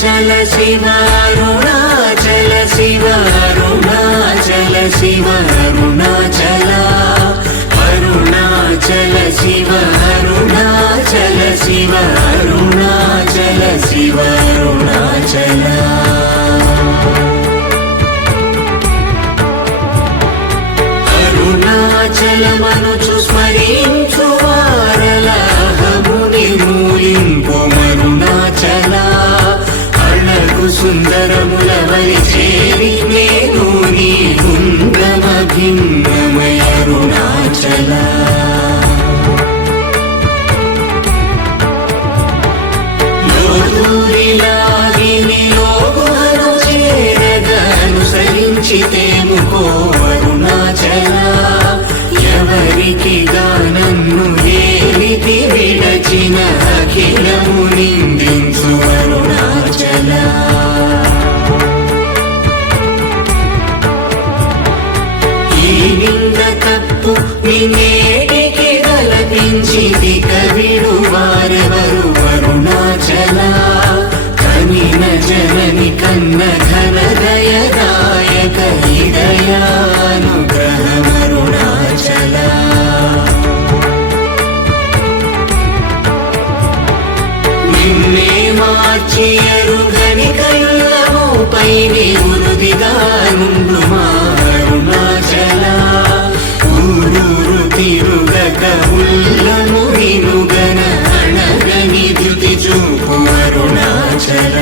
Shiv Arunachal Shiv Arunachal Shiv Arunachal Arunachal Shiv Arunachal Shiv Arunachal Shiv Arunachal Arunachal मनुचु स्मरिंचु वारलाहमुनि मूलिंपु Arunachal अळगु सुंदरमुलवरि cherry नेनु नी Gundam भिन्नमय Arunachal लोदूरिलागिनि लोगुहनु చేరగనుసరించితేముకో Arunachal ఎవరికి గానన్ను ఏలితి విడచిన అఖిలము నిందించు అరుణాచల ఈ నింద తప్పు నిన్నేటికి గలపించితి కవిడు వారెవరు అరుణాచల కనిన జనని కన్న ఘన దయదాయక హృదయానుగ్రహమరుణాచల నిన్నే మార్చి ఎరుగని కళ్ళమోపై నివృదిగా నుండు మా అరుణాచల ఊరూరు తిరుగక ఉల్లము వినుగన అణగని ధృతి చూపు అరుణాచల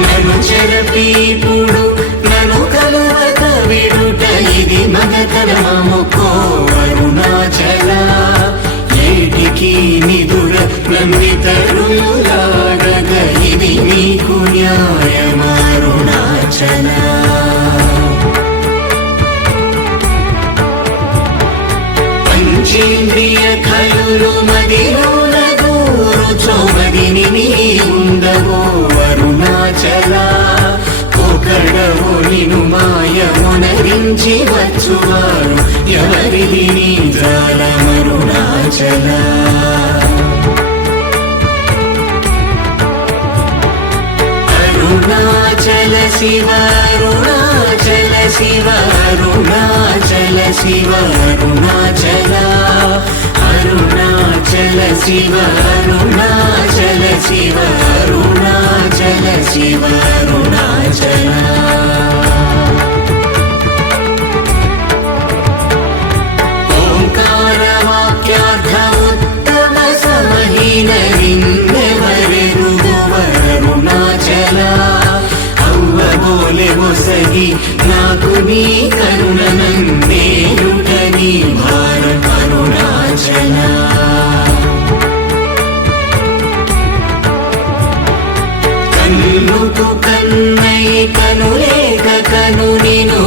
నన్ను చెరపీపుడు నన్ను కలవక విడుట ఇది మగతరమముకో అరుణాచల ఏటికి నిదుర నందితరులాడగ ఇది నీకు న్యాయమరుణాచల పంచేంద్రియ కలులు మదిలోన దూరుచోమదిని నీ ఉండవో అరుణాచల ఒకడవో నిను మాయమునరించి వచ్చువారు ఎవరిది నీ జాలమరుణాచల అరుణాచల శివ అరుణాచల శివ అరుణాచల శివ అరుణాచల అరుణాచల శివ అరుణాచల శివ అరుణాచల శివ అరుణాచల ఓంకార వాక్యార్థ ఉత్తమ సమహీన అరుణాచల అవ్వబోలే ఒసగి నాకు నీ కరుణ నందేయుట నీ భారం అరుణాచల కన్నుకు కన్నై కనులేక కను నిను